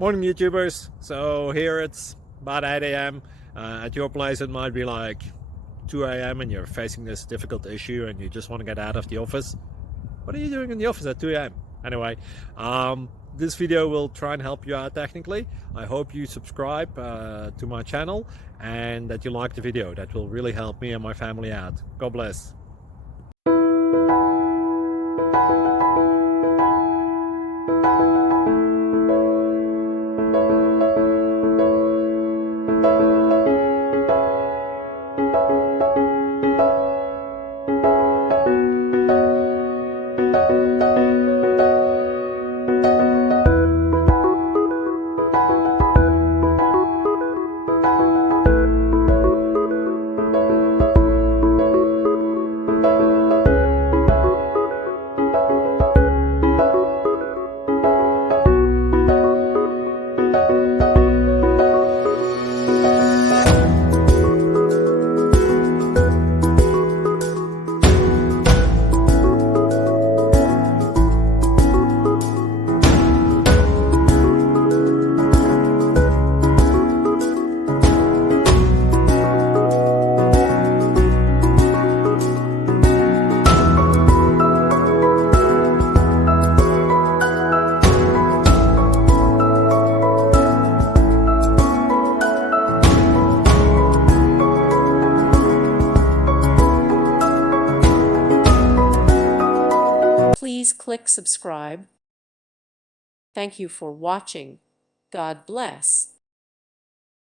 Morning YouTubers. So here it's about 8 a.m. At your place it might be like 2 a.m. and you're facing this difficult issue and you just want to get out of the office. What are you doing in the office at 2 a.m.? Anyway, this video will try and help you out technically. I hope you subscribe to my channel and that you like the video. That will really help me and my family out. God bless. Please click subscribe. Thank you for watching. God bless.